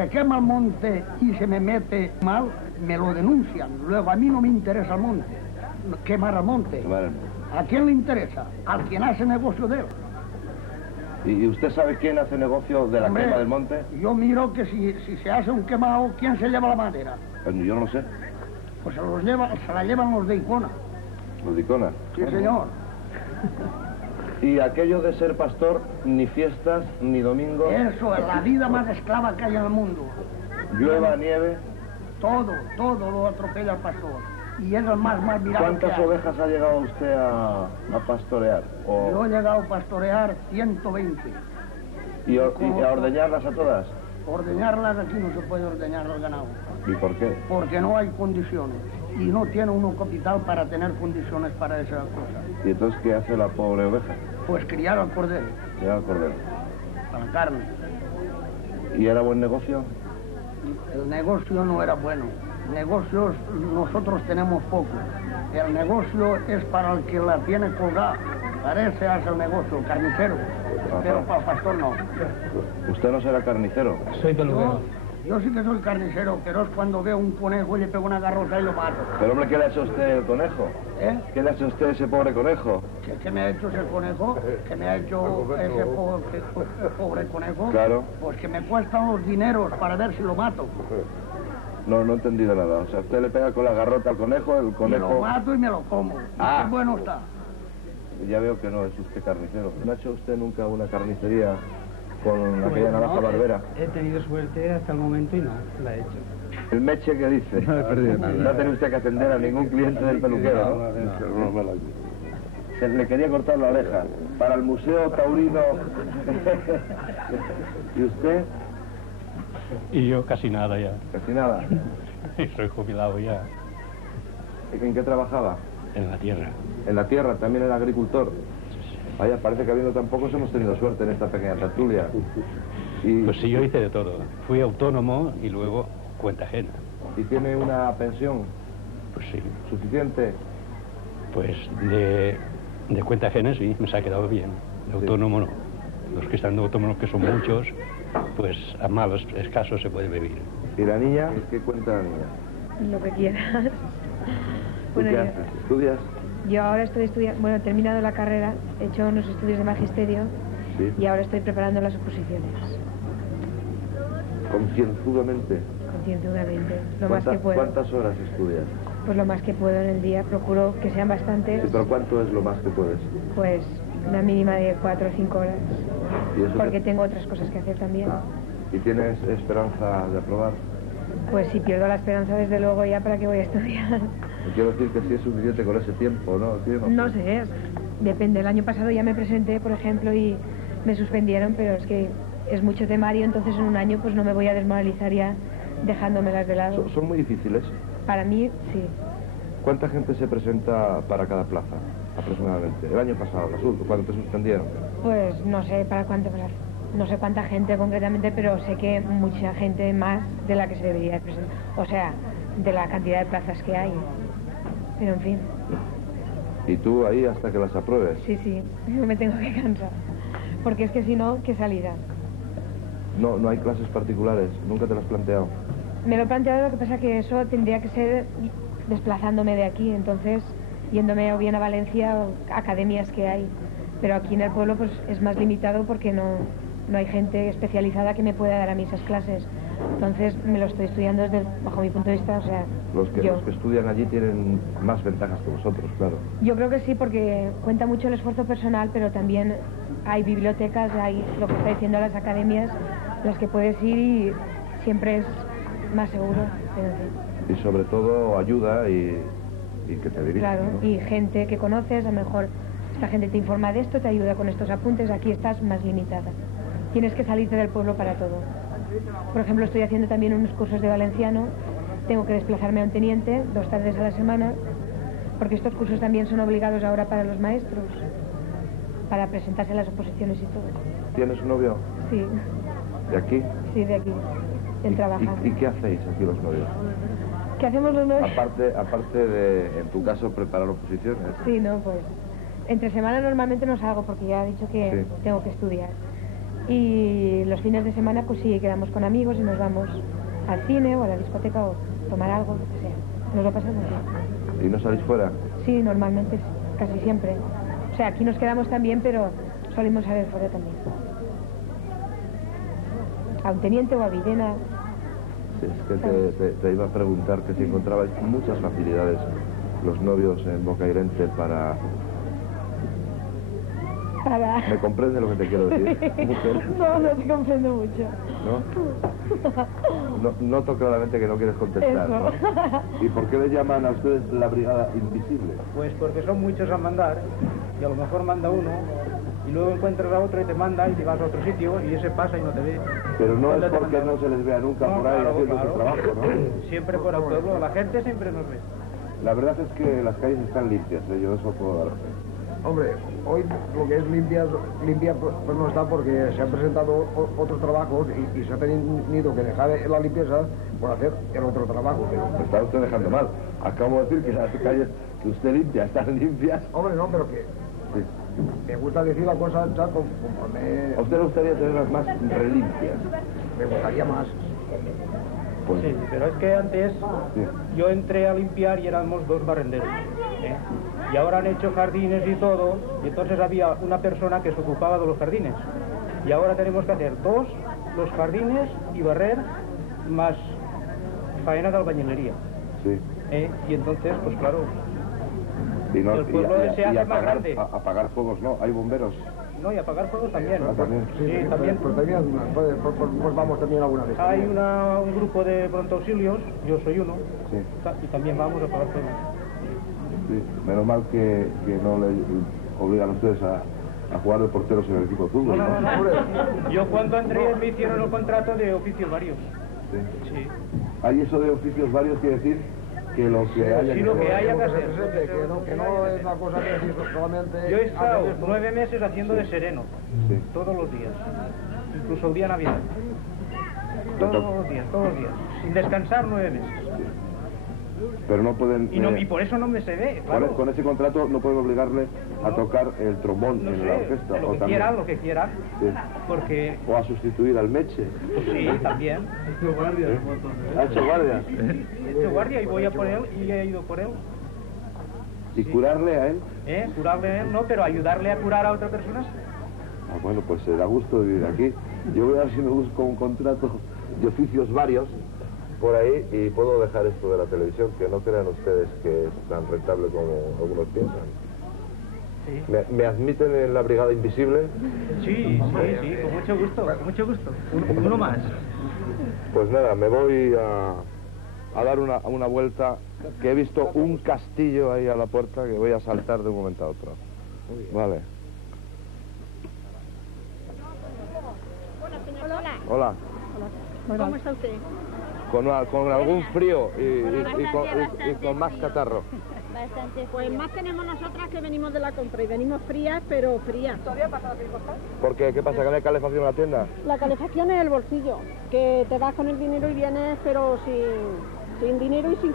Se quema el monte y se me mete mal, me lo denuncian. Luego a mí no me interesa el monte, quemar el monte. ¿A quién le interesa? Al quien hace negocio de él. ¿Y usted sabe quién hace negocio de la quema del monte? Yo miro que si se hace un quemado, ¿quién se lleva la madera? Yo no lo sé. Pues se la llevan los de Icona. ¿Los de Icona? Sí, señor. Y aquello de ser pastor, ni fiestas, ni domingo... Eso es la vida más esclava que hay en el mundo. Llueva, nieve... Todo lo atropella el pastor. Y es el más mirado. ¿Cuántas ovejas ha llegado usted a pastorear? Yo he llegado a pastorear 120. ¿Y a ordeñarlas a todas? Ordeñarlas aquí no se puede ordeñar el ganado. ¿Y por qué? Porque no hay condiciones. Y no tiene uno capital para tener condiciones para esa cosa. ¿Y entonces qué hace la pobre oveja? Pues criar al cordero. Criar al cordero. Para la carne. ¿Y era buen negocio? El negocio no era bueno. Negocios nosotros tenemos poco. El negocio es para el que la tiene colgada. Para ese hace el negocio, el carnicero. Ajá. Pero para el pastor no. ¿Usted no será carnicero? Soy peluquero. Yo sí que soy carnicero, pero es cuando veo un conejo y le pego una garrota y lo mato. Pero hombre, ¿qué le ha hecho usted el conejo? ¿Eh? ¿Qué le ha hecho usted a ese pobre conejo? ¿Qué me ha hecho ese conejo? ¿Qué me ha hecho ese pobre conejo? Claro. Pues que me cuestan los dineros para ver si lo mato. No he entendido nada. O sea, usted le pega con la garrota al conejo, el conejo... Me lo mato y me lo como. Ah. Qué bueno está. Ya veo que no es usted carnicero. ¿No ha hecho usted nunca una carnicería con aquella navaja barbera? He tenido suerte hasta el momento y no la he hecho. El meche que dice. No he perdido nada. No ha tenido usted que atender a ningún cliente del peluquero, ¿no? Se le quería cortar la oreja. Para el Museo Taurino. ¿Y usted? Y yo casi nada ya. Casi nada. Soy jubilado ya. ¿En qué trabajaba? En la tierra. En la tierra, también era agricultor. Vaya, parece que habiendo tan pocos hemos tenido suerte en esta pequeña tertulia. Y... Pues sí, yo hice de todo. Fui autónomo y luego cuenta ajena. ¿Y tiene una pensión? Pues sí. ¿Suficiente? Pues de cuenta ajena sí, me se ha quedado bien. De autónomo no. Los que están de autónomos, que son muchos, pues a malos escasos se puede vivir. ¿Y la niña? ¿Qué cuenta la niña? Lo que quieras. ¿Tú qué haces? ¿Estudias? Yo ahora estoy estudiando, bueno, he terminado la carrera, he hecho unos estudios de magisterio y ahora estoy preparando las oposiciones. ¿Concienzudamente? Concienzudamente, lo más que puedo. ¿Cuántas horas estudias? Pues lo más que puedo en el día, procuro que sean bastantes. Sí, pero ¿cuánto es lo más que puedes? Pues una mínima de 4 o 5 horas, ¿Y eso porque tengo otras cosas que hacer también. ¿Y tienes esperanza de aprobar? Pues si pierdo la esperanza, desde luego, ya para qué voy a estudiar. Quiero decir que sí es suficiente con ese tiempo, ¿no? No sé, depende. El año pasado ya me presenté, por ejemplo, y me suspendieron, pero es que es mucho temario, entonces en un año pues no me voy a desmoralizar ya dejándomelas de lado. ¿Son muy difíciles? Para mí, sí. ¿Cuánta gente se presenta para cada plaza, aproximadamente? El año pasado, cuando te suspendieron. Pues no sé para cuánto, no sé cuánta gente concretamente, pero sé que mucha gente más de la que se debería de presentar. O sea, de la cantidad de plazas que hay. Pero en fin. ¿Y tú ahí hasta que las apruebes? Sí, yo me tengo que cansar. Porque es que si no, ¿qué salida? No hay clases particulares, nunca te lo has planteado. Me lo he planteado, lo que pasa que eso tendría que ser desplazándome de aquí, entonces yéndome o bien a Valencia o academias que hay. Pero aquí en el pueblo pues es más limitado porque no hay gente especializada que me pueda dar a mí esas clases. Entonces me lo estoy estudiando bajo mi punto de vista, o sea, los que estudian allí tienen más ventajas que vosotros, claro. Yo creo que sí, porque cuenta mucho el esfuerzo personal, pero también hay bibliotecas, hay lo que está diciendo las academias, las que puedes ir y siempre es más seguro. Pero sí. Y sobre todo ayuda y que te dirijas. Claro, ¿no? Y gente que conoces, a lo mejor esta gente te informa de esto, te ayuda con estos apuntes, aquí estás más limitada. Tienes que salirte del pueblo para todo. Por ejemplo, estoy haciendo también unos cursos de valenciano, tengo que desplazarme a un teniente 2 tardes a la semana, porque estos cursos también son obligados ahora para los maestros, para presentarse a las oposiciones y todo. ¿Tienes un novio? Sí. ¿De aquí? Sí, de aquí, del trabajar. ¿Y qué hacéis aquí los novios? ¿Qué hacemos los novios? Aparte de, en tu caso, preparar oposiciones. Sí, no, pues entre semana normalmente no salgo porque ya he dicho que tengo que estudiar. Y los fines de semana pues sí, quedamos con amigos y nos vamos al cine o a la discoteca o tomar algo, lo que sea. Nos lo pasamos bien. ¿Y no salís fuera? Sí, normalmente casi siempre. O sea, aquí nos quedamos también, pero solimos salir fuera también. A un teniente o a Villena. Sí, es que te iba a preguntar que si encontrabais muchas facilidades los novios en Bocairente para... ¿Me comprende lo que te quiero decir? No te comprendo mucho. ¿No? Noto claramente que no quieres contestar, Eso. ¿no? ¿Y por qué le llaman a ustedes la brigada invisible? Pues porque son muchos a mandar, y a lo mejor manda uno, y luego encuentras a otro y te manda y te vas a otro sitio, y ese pasa y no te ve. Pero no es ¿Dónde te porque manda? no se les vea nunca por ahí haciendo su trabajo, ¿no? Siempre por el pueblo, la gente siempre nos ve. La verdad es que las calles están limpias, yo eso puedo dar fe. Hombre, hoy lo que es limpia pues no está porque se han presentado otros trabajos y se ha tenido que dejar la limpieza por hacer el otro trabajo. Me está usted dejando mal. Acabo de decir que las calles que usted limpia están limpias. Hombre, no, pero que Sí. me gusta decir la cosa hecha conforme ¿A usted le gustaría tenerlas más relimpias? me gustaría más. Pues, Sí, pero es que antes sí. yo entré a limpiar y éramos 2 barrenderos. ¿eh? Y ahora han hecho jardines y todo, y entonces había una persona que se ocupaba de los jardines. Y ahora tenemos que hacer 2 los jardines y barrer, más faena de albañilería. Sí. Y entonces, pues claro, Y, no, el pueblo se hace más grande. apagar fuegos, ¿no? Hay bomberos. No, y apagar fuegos también. Ah, también. Sí, también. Pues vamos también alguna vez. Hay un grupo de pronto auxilios, yo soy uno, Sí. y también vamos a apagar fuegos. Sí. Menos mal que no le obligan a ustedes a jugar de porteros en el equipo de fútbol, ¿no? Yo cuando entré me hicieron el contrato de oficios varios. Sí. Sí. Hay eso de oficios varios, quiere decir que lo que haya Sí, lo que haya que Que se hacer. presente, que no es una cosa que decir solamente... Yo he estado hacer esto. 9 meses haciendo de sereno, Sí. todos los días, incluso el día de Navidad. Todos los días, sin descansar 9 meses. Pero no pueden... Y por eso no me se ve, claro. Con ese contrato no pueden obligarle a tocar el trombón No en sé, la orquesta. lo o que también. quieran, lo que quieran, Sí. porque O a sustituir al Meche. pues sí, también. ¿Ha hecho guardia? He hecho guardia y voy a por él y he ido por él. ¿Y curarle a él? Curarle a él no, pero ayudarle a curar a otra persona. Ah, bueno, pues da gusto vivir aquí. Yo voy a ver si me busco un contrato de oficios varios por ahí y puedo dejar esto de la televisión, que no crean ustedes que es tan rentable como algunos piensan. Sí. ¿Me admiten en la brigada invisible? Sí, con mucho gusto, con mucho gusto. Uno más. Pues nada, me voy a dar una vuelta, que he visto un castillo ahí a la puerta que voy a saltar de un momento a otro. Vale. Hola. ¿Cómo está usted? Con algún frío y con más catarro. Bastante. Pues más tenemos nosotras que venimos de la compra y venimos frías, pero frías. ¿Por qué? ¿Qué pasa? ¿Que no hay calefacción en la tienda? La calefacción es el bolsillo, que te vas con el dinero y vienes, pero sin dinero y sin